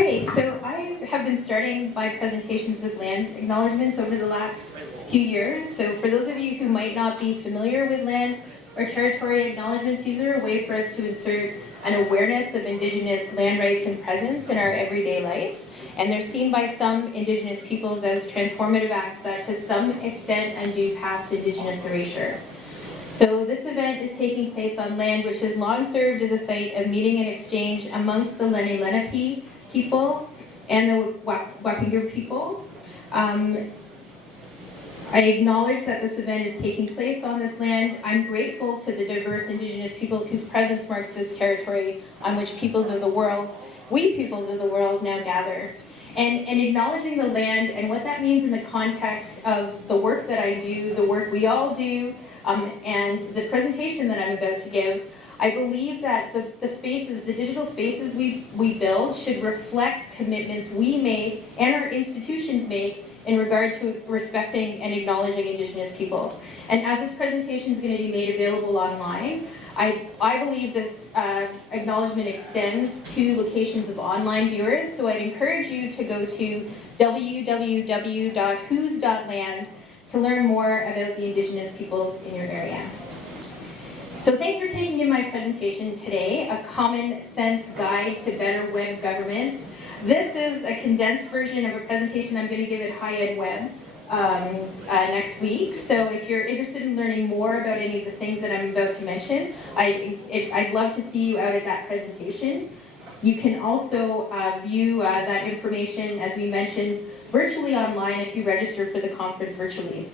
Alright, so I have been starting my presentations with land acknowledgements over the last few years. So for those of you who might not be familiar with land or territory acknowledgements, these are a way for us to insert an awareness of Indigenous land rights and presence in our everyday life. And they're seen by some Indigenous peoples as transformative acts that to some extent undo past Indigenous erasure. So this event is taking place on land which has long served as a site of meeting and exchange amongst the Lenni Lenape people and the Wapingur people. I acknowledge that this event is taking place on this land. I'm grateful to the diverse Indigenous peoples whose presence marks this territory on which peoples of the world, we peoples of the world, now gather. And acknowledging the land and what that means in the context of the work that I do, the work we all do, and the presentation that I'm about to give, I believe that the spaces, the digital spaces we build should reflect commitments we make and our institutions make in regard to respecting and acknowledging Indigenous peoples. And as this presentation is going to be made available online, I believe this acknowledgement extends to locations of online viewers, so I'd encourage you to go to www.whos.land to learn more about the Indigenous peoples in your area. So thanks for taking in my presentation today, a common sense guide to better web governments. This is a condensed version of a presentation I'm going to give at High Ed Web next week. So if you're interested in learning more about any of the things that I'm about to mention, I'd love to see you out at that presentation. You can also view that information, as we mentioned, virtually online if you register for the conference virtually.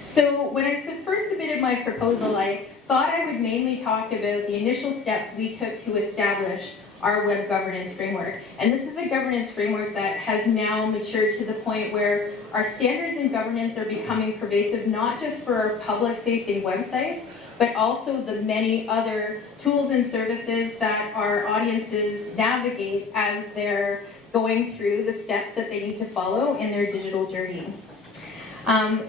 So when I first submitted my proposal, I thought I would mainly talk about the initial steps we took to establish our web governance framework. And this is a governance framework that has now matured to the point where our standards in governance are becoming pervasive, not just for our public-facing websites, but also the many other tools and services that our audiences navigate as they're going through the steps that they need to follow in their digital journey.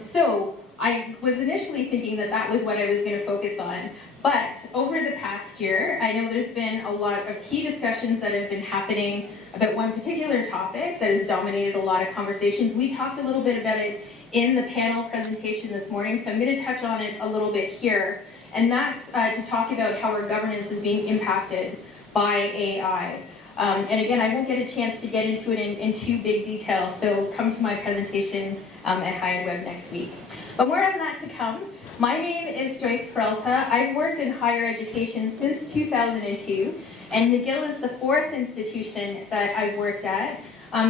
So I was initially thinking that was what I was going to focus on, but over the past year, I know there's been a lot of key discussions that have been happening about one particular topic that has dominated a lot of conversations. We talked a little bit about it in the panel presentation this morning, so I'm going to touch on it a little bit here, and that's to talk about how our governance is being impacted by AI. And again, I won't get a chance to get into it in too big detail, so come to my presentation at High Ed Web next week. But more on that to come. My name is Joyce Peralta. I've worked in higher education since 2002, and McGill is the fourth institution that I've worked at.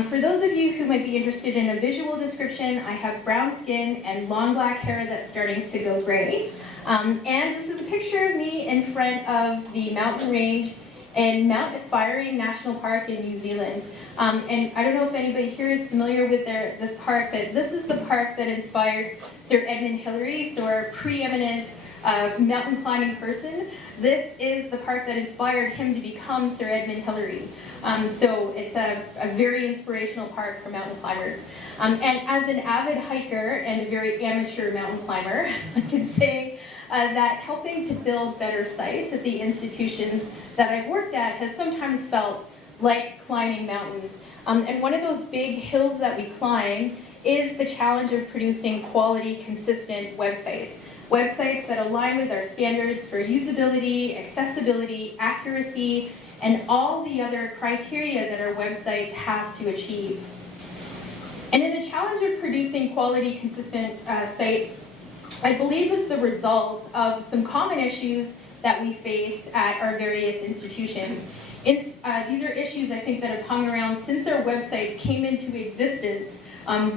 For those of you who might be interested in a visual description, I have brown skin and long black hair that's starting to go gray. And this is a picture of me in front of the mountain range in Mount Aspiring National Park in New Zealand. And I don't know if anybody here is familiar with this park, but this is the park that inspired Sir Edmund Hillary, so our preeminent mountain climbing person. This is the park that inspired him to become Sir Edmund Hillary. So it's a very inspirational park for mountain climbers. And as an avid hiker and a very amateur mountain climber, I can say that helping to build better sites at the institutions that I've worked at has sometimes felt like climbing mountains. And one of those big hills that we climb is the challenge of producing quality, consistent websites. Websites that align with our standards for usability, accessibility, accuracy, and all the other criteria that our websites have to achieve. And in the challenge of producing quality, consistent sites, I believe is the result of some common issues that we face at our various institutions. These are issues, I think, that have hung around since our websites came into existence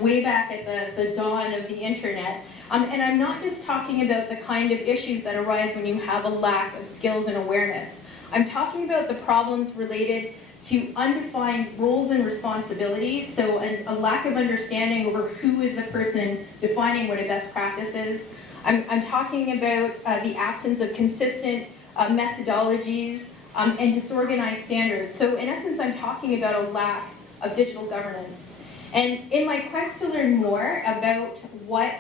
way back at the dawn of the internet. And I'm not just talking about the kind of issues that arise when you have a lack of skills and awareness. I'm talking about the problems related to undefined roles and responsibilities, so a lack of understanding over who is the person defining what a best practice is. I'm talking about the absence of consistent methodologies and disorganized standards. So in essence, I'm talking about a lack of digital governance. And in my quest to learn more about what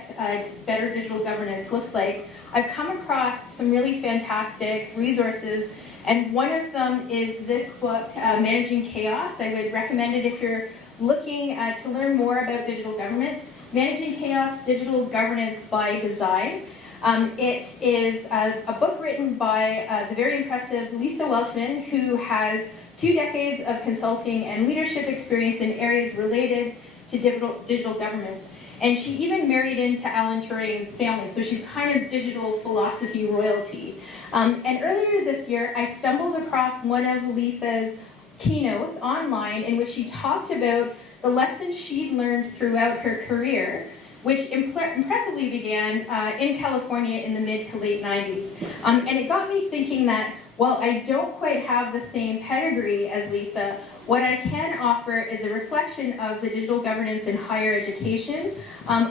better digital governance looks like, I've come across some really fantastic resources And one of them is this book, Managing Chaos. I would recommend it if you're looking to learn more about digital governance. Managing Chaos, Digital Governance by Design. It is a book written by the very impressive Lisa Welchman, who has 2 decades of consulting and leadership experience in areas related to digital governance. And she even married into Alan Turing's family, so she's kind of digital philosophy royalty. And earlier this year, I stumbled across one of Lisa's keynotes online in which she talked about the lessons she'd learned throughout her career, which impressively began in California in the mid to late 90s. And it got me thinking that while I don't quite have the same pedigree as Lisa, what I can offer is a reflection of the digital governance in higher education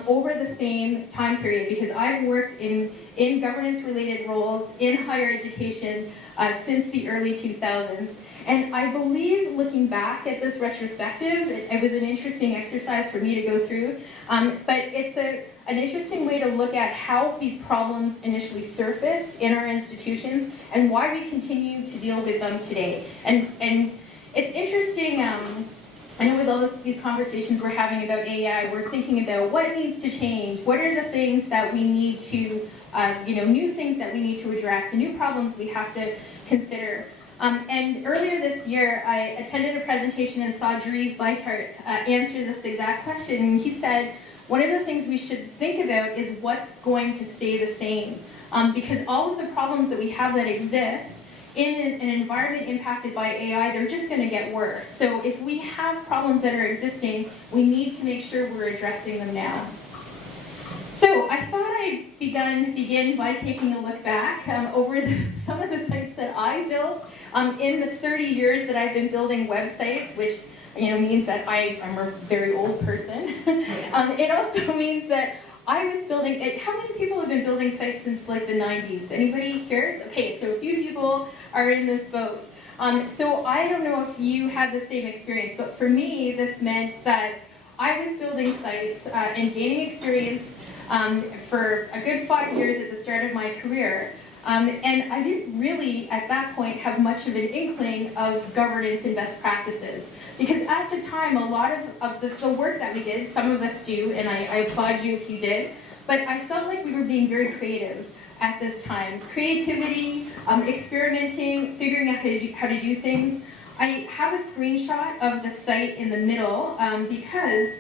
over the same time period, because I've worked in governance-related roles in higher education since the early 2000s. And I believe, looking back at this retrospective, it was an interesting exercise for me to go through, but it's an interesting way to look at how these problems initially surfaced in our institutions and why we continue to deal with them today. And it's interesting, I know with all these conversations we're having about AI, we're thinking about what needs to change, what are the things that we need to, new things that we need to address, and new problems we have to consider. And earlier this year, I attended a presentation and saw Dries Beitart answer this exact question. And he said, one of the things we should think about is what's going to stay the same. Because all of the problems that we have that exist in an environment impacted by AI, they're just going to get worse. So if we have problems that are existing, we need to make sure we're addressing them now. So I thought I'd begin by taking a look back over some of the sites that I built in the 30 years that I've been building websites, which means that I'm a very old person. It also means that I was building, how many people have been building sites since like the 90s? Anybody here? Okay, so a few people are in this boat. So I don't know if you had the same experience, but for me, this meant that I was building sites and gaining experience for a good 5 years at the start of my career. And I didn't really, at that point, have much of an inkling of governance and best practices. Because at the time, a lot of the work that we did, some of us do, and I applaud you if you did, but I felt like we were being very creative at this time. Creativity, experimenting, figuring out how to do things. I have a screenshot of the site in the middle because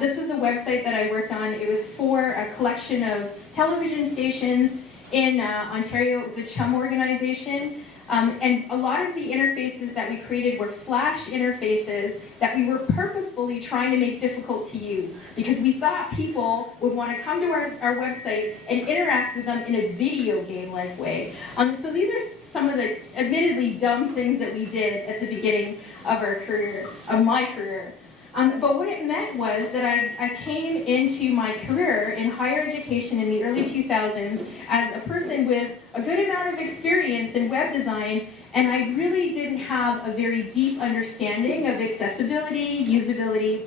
this was a website that I worked on. It was for a collection of television stations in Ontario. It was a chum organization. And a lot of the interfaces that we created were Flash interfaces that we were purposefully trying to make difficult to use because we thought people would want to come to our website and interact with them in a video game-like way. So these are some of the admittedly dumb things that we did at the beginning of our career, of my career. But what it meant was that I came into my career in higher education in the early 2000s as a person with a good amount of experience in web design, and I really didn't have a very deep understanding of accessibility, usability,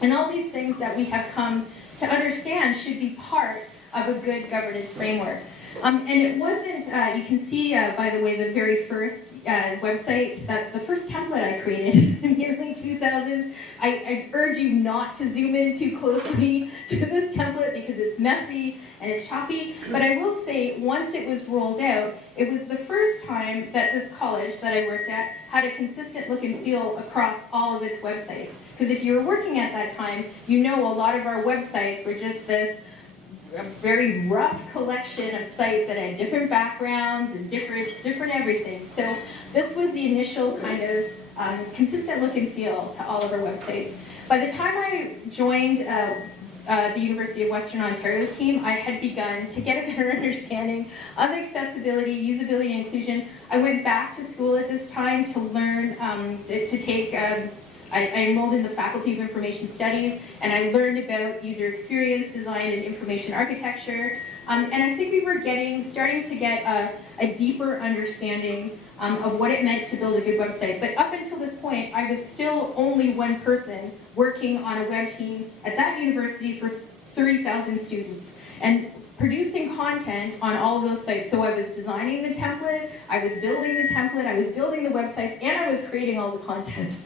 and all these things that we have come to understand should be part of a good governance framework. And it wasn't, you can see, by the way, the very first website, the first template I created in the early 2000s. I urge you not to zoom in too closely to this template because it's messy and it's choppy. But I will say, once it was rolled out, it was the first time that this college that I worked at had a consistent look and feel across all of its websites. Because if you were working at that time, you know a lot of our websites were just this a very rough collection of sites that had different backgrounds and different everything. So this was the initial kind of consistent look and feel to all of our websites. By the time I joined the University of Western Ontario's team, I had begun to get a better understanding of accessibility, usability, and inclusion. I went back to school at this time to learn, to take I enrolled in the Faculty of Information Studies, and I learned about user experience design and information architecture. And I think we were starting to get a deeper understanding of what it meant to build a good website. But up until this point, I was still only one person working on a web team at that university for 30,000 students. And producing content on all of those sites. So I was designing the template, I was building the template, I was building the websites, and I was creating all the content.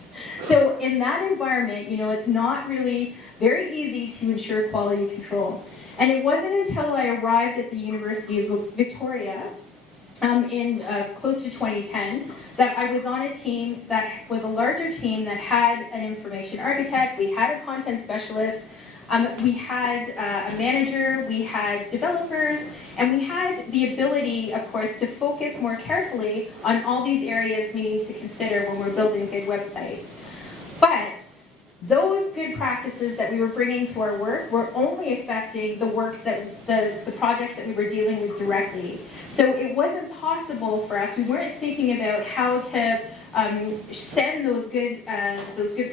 So in that environment, it's not really very easy to ensure quality control. And it wasn't until I arrived at the University of Victoria in close to 2010 that I was on a team that was a larger team that had an information architect, we had a content specialist, we had a manager, we had developers, and we had the ability, of course, to focus more carefully on all these areas we need to consider when we're building good websites. But those good practices that we were bringing to our work were only affecting the works that the projects that we were dealing with directly. So it wasn't possible for us. We weren't thinking about how to send those good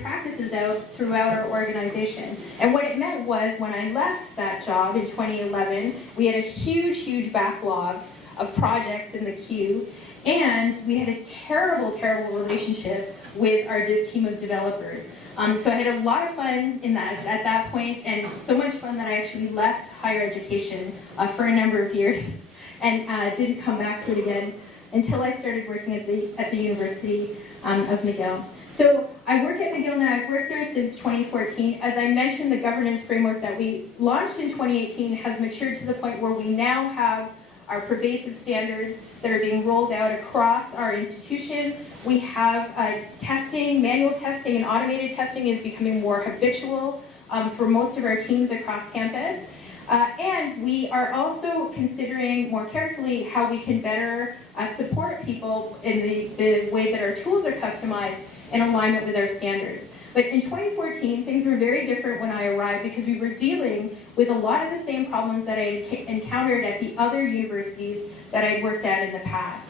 practices out throughout our organization. And what it meant was, when I left that job in 2011, we had a huge backlog of projects in the queue, and we had a terrible relationship with our team of developers. So I had a lot of fun at that point, and so much fun that I actually left higher education for a number of years and didn't come back to it again until I started working at the University of McGill. So I work at McGill now. I've worked there since 2014. As I mentioned, the governance framework that we launched in 2018 has matured to the point where we now have our pervasive standards that are being rolled out across our institution. We have testing, manual testing, and automated testing is becoming more habitual for most of our teams across campus. And we are also considering more carefully how we can better support people in the way that our tools are customized in alignment with our standards. But in 2014, things were very different when I arrived because we were dealing with a lot of the same problems that I encountered at the other universities that I'd worked at in the past.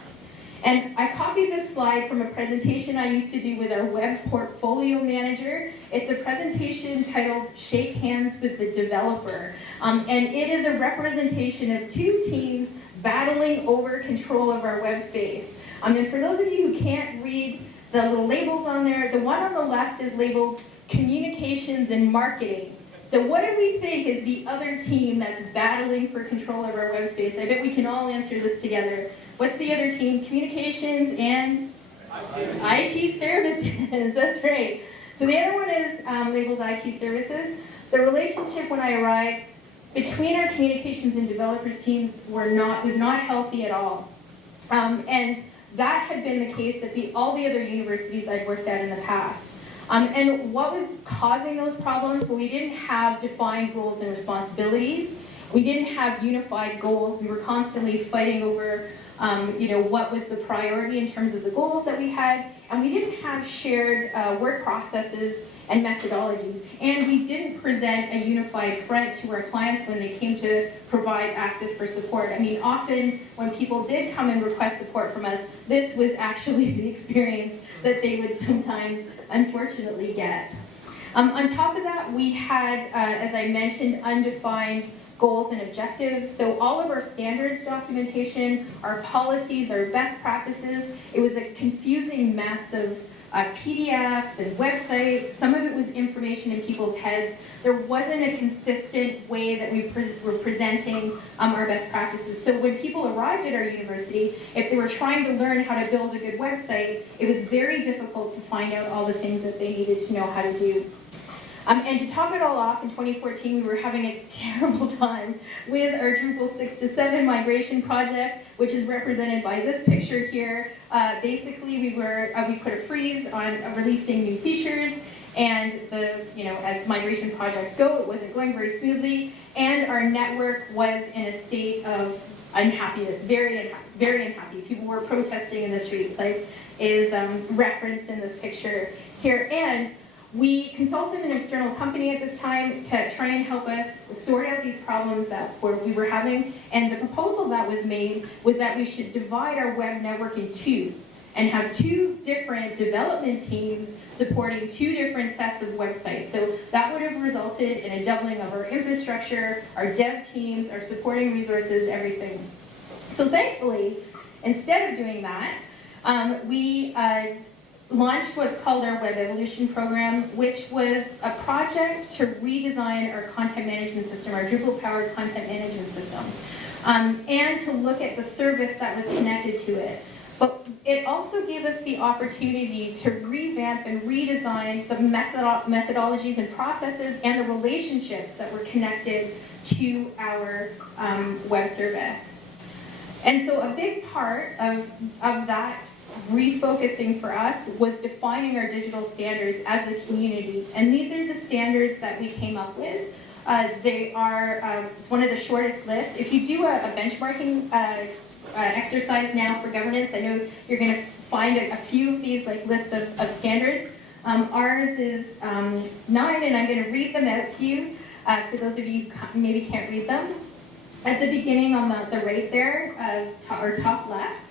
And I copied this slide from a presentation I used to do with our web portfolio manager. It's a presentation titled Shake Hands with the Developer. And it is a representation of two teams battling over control of our web space. And for those of you who can't read the little labels on there, the one on the left is labeled Communications and Marketing. So what do we think is the other team that's battling for control of our web space? I bet we can all answer this together. What's the other team? Communications and IT services. That's right. So the other one is labeled IT services. The relationship when I arrived between our communications and developers teams was not healthy at all. And that had been the case at all the other universities I'd worked at in the past. And what was causing those problems? Well, we didn't have defined roles and responsibilities. We didn't have unified goals. We were constantly fighting over what was the priority in terms of the goals that we had. And we didn't have shared work processes and methodologies. And we didn't present a unified front to our clients when they came to ask us for support. I mean, often when people did come and request support from us, this was actually the experience that they would sometimes, unfortunately, get. On top of that, we had, as I mentioned, undefined goals and objectives. So all of our standards documentation, our policies, our best practices, it was a confusing mess of PDFs and websites. Some of it was information in people's heads. There wasn't a consistent way that we were presenting our best practices. So when people arrived at our university, if they were trying to learn how to build a good website, it was very difficult to find out all the things that they needed to know how to do. And to top it all off, in 2014, we were having a terrible time with our Drupal 6 to 7 migration project, which is represented by this picture here. Basically, we put a freeze on releasing new features, and as migration projects go, it wasn't going very smoothly, and our network was in a state of unhappiness, very unhappy. People were protesting in the streets, like is referenced in this picture here, and we consulted an external company at this time to try and help us sort out these problems that we were having, and the proposal that was made was that we should divide our web network in two and have two different development teams supporting two different sets of websites. So that would have resulted in a doubling of our infrastructure, our dev teams, our supporting resources, everything. So thankfully, instead of doing that, we launched what's called our Web Evolution program, which was a project to redesign our content management system, our Drupal-powered content management system, and to look at the service that was connected to it. But it also gave us the opportunity to revamp and redesign the methodologies and processes and the relationships that were connected to our web service. And so a big part of that refocusing for us was defining our digital standards as a community. And these are the standards that we came up with. They are, it's one of the shortest lists. If you do a benchmarking exercise now for governance, I know you're going to find a few of these like lists of standards. Ours is 9, and I'm going to read them out to you for those of you who maybe can't read them. At the beginning on the right there, or top left,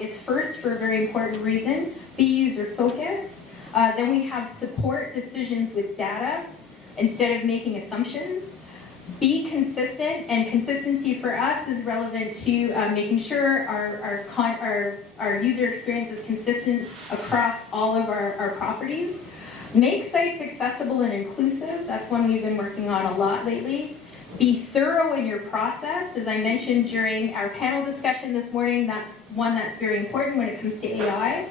it's first for a very important reason, be user focused. Then we have support decisions with data instead of making assumptions. Be consistent, and consistency for us is relevant to making sure our user experience is consistent across all of our properties. Make sites accessible and inclusive, that's one we've been working on a lot lately. Be thorough in your process. As I mentioned during our panel discussion this morning, that's one that's very important when it comes to AI.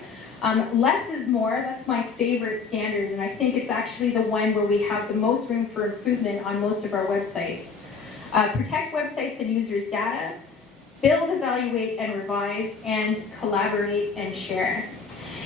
Less is more, that's my favorite standard, and I think it's actually the one where we have the most room for improvement on most of our websites. Protect websites and users' data, build, evaluate, and revise, and collaborate and share.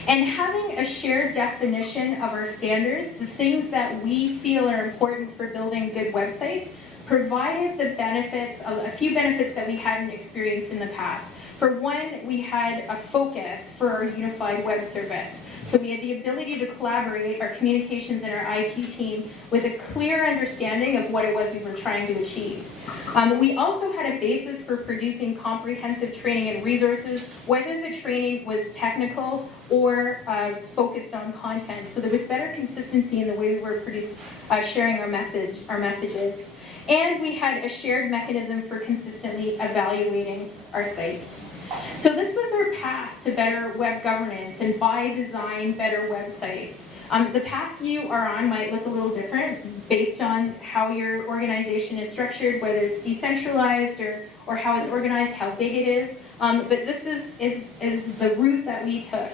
And having a shared definition of our standards, the things that we feel are important for building good websites, provided the benefits of a few benefits that we hadn't experienced in the past. For one, we had a focus for our unified web service. So we had the ability to collaborate, our communications and our IT team, with a clear understanding of what it was we were trying to achieve. We also had a basis for producing comprehensive training and resources, whether the training was technical or focused on content. So there was better consistency in the way we were sharing our messages. And we had a shared mechanism for consistently evaluating our sites. So this was our path to better web governance and by design better websites. The path you are on might look a little different based on how your organization is structured, whether it's decentralized or how it's organized, how big it is. But this is the route that we took.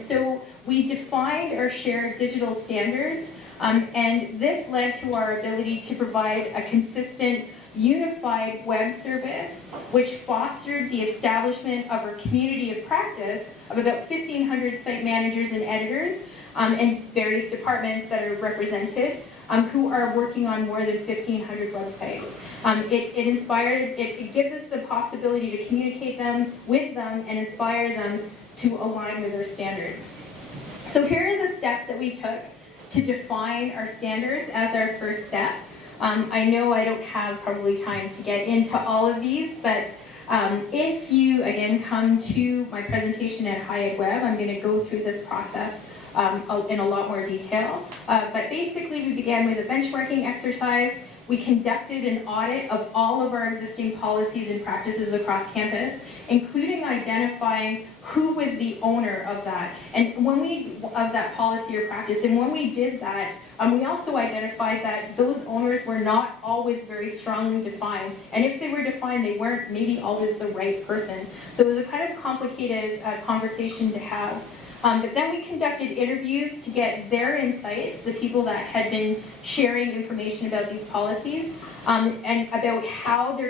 So we defined our shared digital standards, and this led to our ability to provide a consistent, unified web service, which fostered the establishment of our community of practice of about 1,500 site managers and editors and various departments that are represented who are working on more than 1,500 websites. It gives us the possibility to communicate with them and inspire them to align with our standards. So here are the steps that we took to define our standards as our first step. I know I don't have probably time to get into all of these, but if you, again, come to my presentation at Hyatt Web, I'm going to go through this process in a lot more detail. But basically, we began with a benchmarking exercise. We conducted an audit of all of our existing policies and practices across campus, including identifying who was the owner of that, of that policy or practice. And when we did that, we also identified that those owners were not always very strongly defined. And if they were defined, they weren't maybe always the right person. So it was a kind of complicated conversation to have. But then we conducted interviews to get their insights, the people that had been sharing information about these policies, and about how they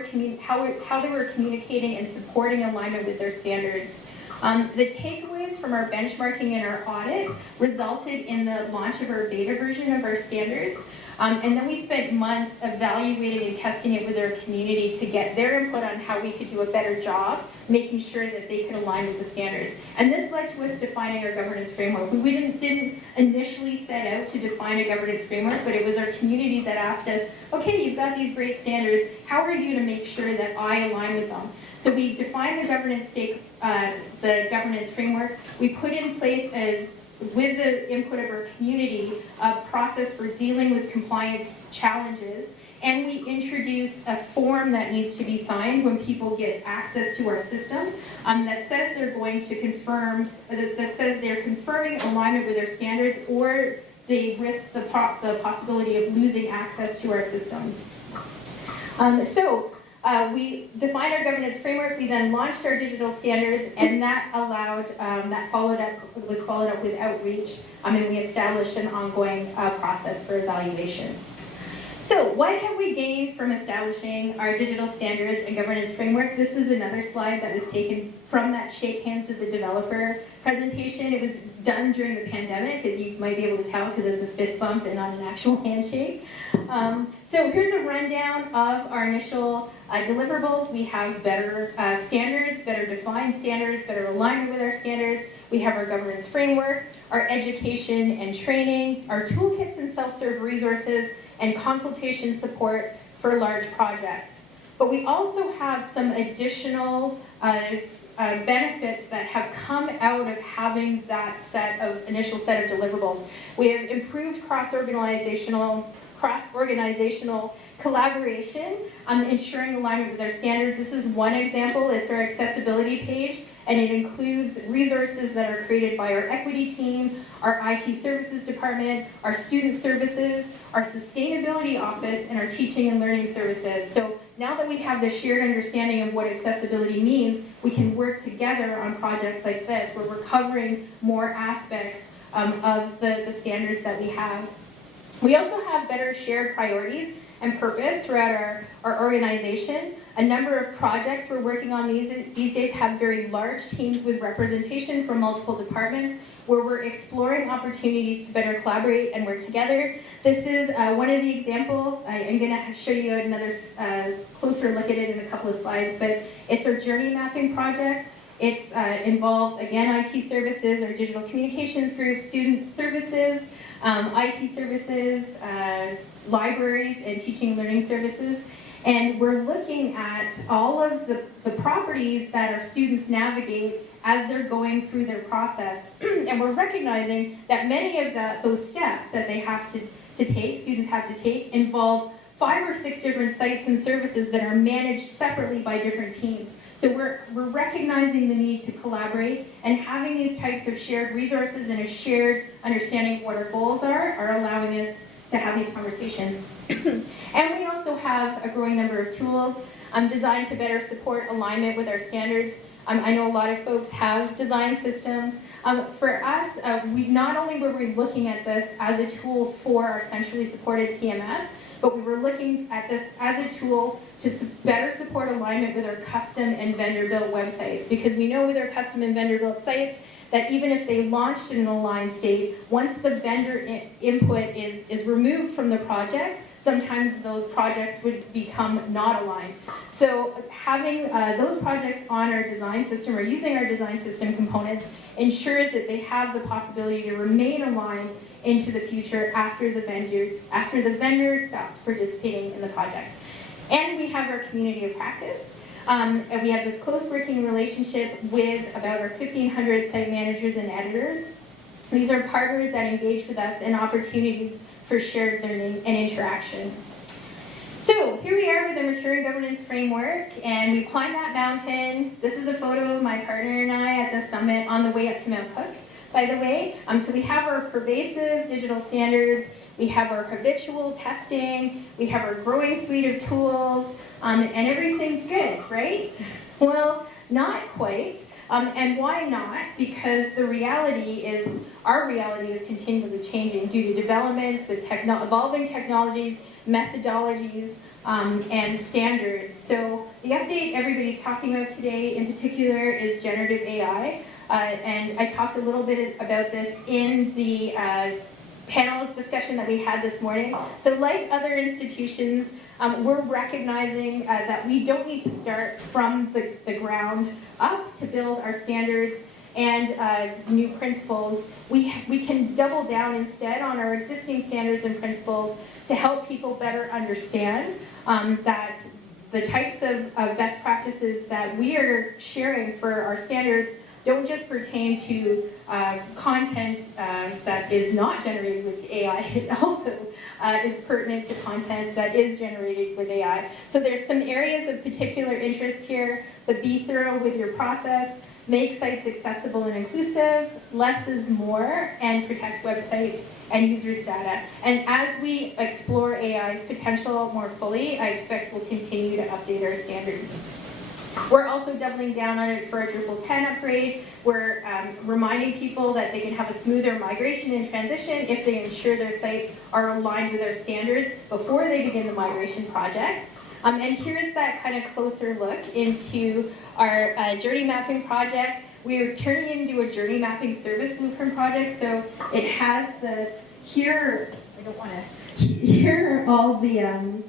were communicating and supporting alignment with their standards. The takeaways from our benchmarking and our audit resulted in the launch of our beta version of our standards. And then we spent months evaluating and testing it with our community to get their input on how we could do a better job, making sure that they could align with the standards. And this led to us defining our governance framework. We didn't initially set out to define a governance framework, but it was our community that asked us, okay, you've got these great standards, how are you going to make sure that I align with them? So we defined the governance framework. We put in place with the input of our community, a process for dealing with compliance challenges, And we introduced a form that needs to be signed when people get access to our system that says they're going to confirm, that says they're confirming alignment with their standards, or they risk the possibility of losing access to our systems. We defined our governance framework. We then launched our digital standards, and that allowed was followed up with outreach, and we established an ongoing process for evaluation. So, what have we gained from establishing our digital standards and governance framework? This is another slide that was taken from that shake hands with the developer presentation. It was done during the pandemic, as you might be able to tell, because it's a fist bump and not an actual handshake. So here's a rundown of our initial deliverables. We have better standards, better defined standards, better alignment with our standards. We have our governance framework, our education and training, our toolkits and self-serve resources, and consultation support for large projects. But we also have some additional benefits that have come out of having that initial set of deliverables. We have improved cross-organizational collaboration, ensuring alignment with our standards. This is one example. It's our accessibility page, and it includes resources that are created by our equity team, our IT services department, our student services, our sustainability office, and our teaching and learning services. So now that we have the shared understanding of what accessibility means, we can work together on projects like this, where we're covering more aspects of the standards that we have. We also have better shared priorities and purpose throughout our organization. A number of projects we're working on these days have very large teams with representation from multiple departments, where we're exploring opportunities to better collaborate and work together. This is one of the examples. I'm going to show you another closer look at it in a couple of slides, but it's our journey mapping project. It involves, again, IT services, our digital communications group, student services, IT services, libraries, and teaching and learning services. And we're looking at all of the properties that our students navigate as they're going through their process. And we're recognizing that many of those steps that they have to take, students have to take, involve 5 or 6 different sites and services that are managed separately by different teams. So we're recognizing the need to collaborate, and having these types of shared resources and a shared understanding of what our goals are allowing us to have these conversations. And we also have a growing number of tools designed to better support alignment with our standards. I know a lot of folks have design systems. For us, we not only were we looking at this as a tool for our centrally supported CMS, but we were looking at this as a tool to better support alignment with our custom and vendor-built websites. Because we know with our custom and vendor-built sites that even if they launched in an aligned state, once the vendor input is removed from the project, sometimes those projects would become not aligned. So having those projects on our design system, or using our design system components, ensures that they have the possibility to remain aligned into the future after the vendor stops participating in the project. And we have our community of practice. And we have this close working relationship with about our 1,500 site managers and editors. These are partners that engage with us in opportunities for shared learning and interaction. So here we are with the Maturing Governance Framework, and we've climbed that mountain. This is a photo of my partner and I at the summit on the way up to Mount Cook, by the way. So we have our pervasive digital standards, we have our habitual testing, we have our growing suite of tools, and everything's good, right? Well, not quite. And why not? Because our reality is continually changing due to developments with evolving technologies, methodologies, and standards. So the update everybody's talking about today in particular is generative AI. And I talked a little bit about this in the panel discussion that we had this morning. So like other institutions, we're recognizing that we don't need to start from the ground up to build our standards and new principles. We can double down instead on our existing standards and principles to help people better understand that the types of best practices that we are sharing for our standards don't just pertain to content that is not generated with AI. It also is pertinent to content that is generated with AI. So there's some areas of particular interest here, but be thorough with your process, make sites accessible and inclusive, less is more, and protect websites and users' data. And as we explore AI's potential more fully, I expect we'll continue to update our standards. We're also doubling down on it for a Drupal 10 upgrade. We're reminding people that they can have a smoother migration and transition if they ensure their sites are aligned with our standards before they begin the migration project. And here's that kind of closer look into our journey mapping project. We're turning it into a journey mapping service blueprint project. So it has here are all the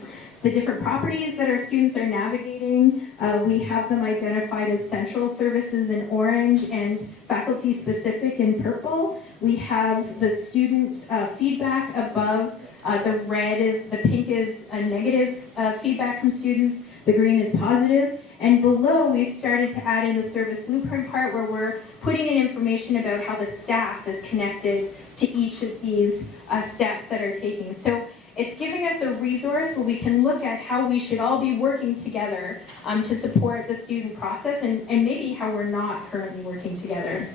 different properties that our students are navigating. We have them identified as central services in orange and faculty specific in purple. We have the student feedback above. The pink is a negative feedback from students. The green is positive. And below, we've started to add in the service blueprint part where we're putting in information about how the staff is connected to each of these steps that are taking. So it's giving us a resource where we can look at how we should all be working together to support the student process and maybe how we're not currently working together.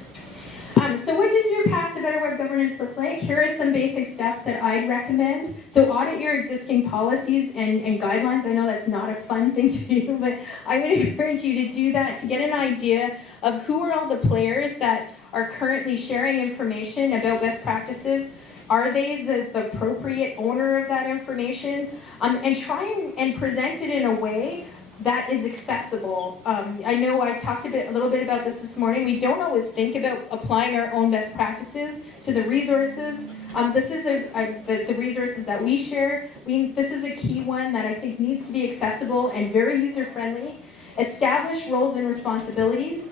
So what does your path to better web governance look like? Here are some basic steps that I'd recommend. So audit your existing policies and guidelines. I know that's not a fun thing to do, but I would encourage you to do that to get an idea of who are all the players that are currently sharing information about best practices. Are they the appropriate owner of that information? And try and present it in a way that is accessible. I know I talked a little bit about this morning. We don't always think about applying our own best practices to the resources. This is the resources that we share. This is a key one that I think needs to be accessible and very user-friendly. Establish roles and responsibilities.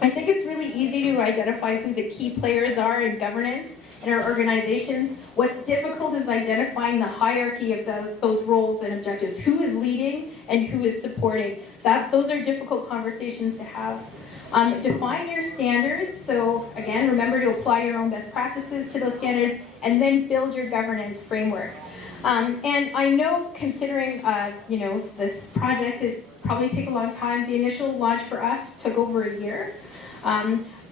I think it's really easy to identify who the key players are in governance in our organizations. What's difficult is identifying the hierarchy of those roles and objectives. Who is leading and who is supporting? Those are difficult conversations to have. Define your standards. So again, remember to apply your own best practices to those standards and then build your governance framework. And I know considering this project, it probably take a long time. The initial launch for us took over a year.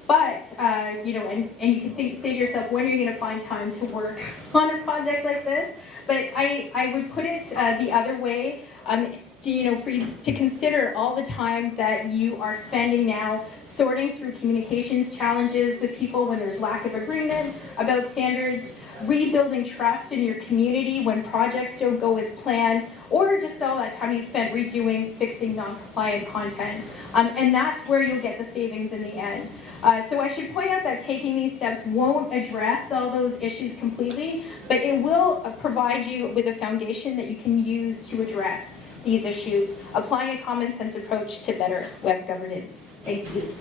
But you can say to yourself, when are you going to find time to work on a project like this? But I would put it the other way, for you to consider all the time that you are spending now sorting through communications challenges with people when there's lack of agreement about standards, rebuilding trust in your community when projects don't go as planned, or just all that time you spent fixing non-compliant content. And that's where you'll get the savings in the end. So I should point out that taking these steps won't address all those issues completely, but it will provide you with a foundation that you can use to address these issues, applying a common sense approach to better web governance. Thank you.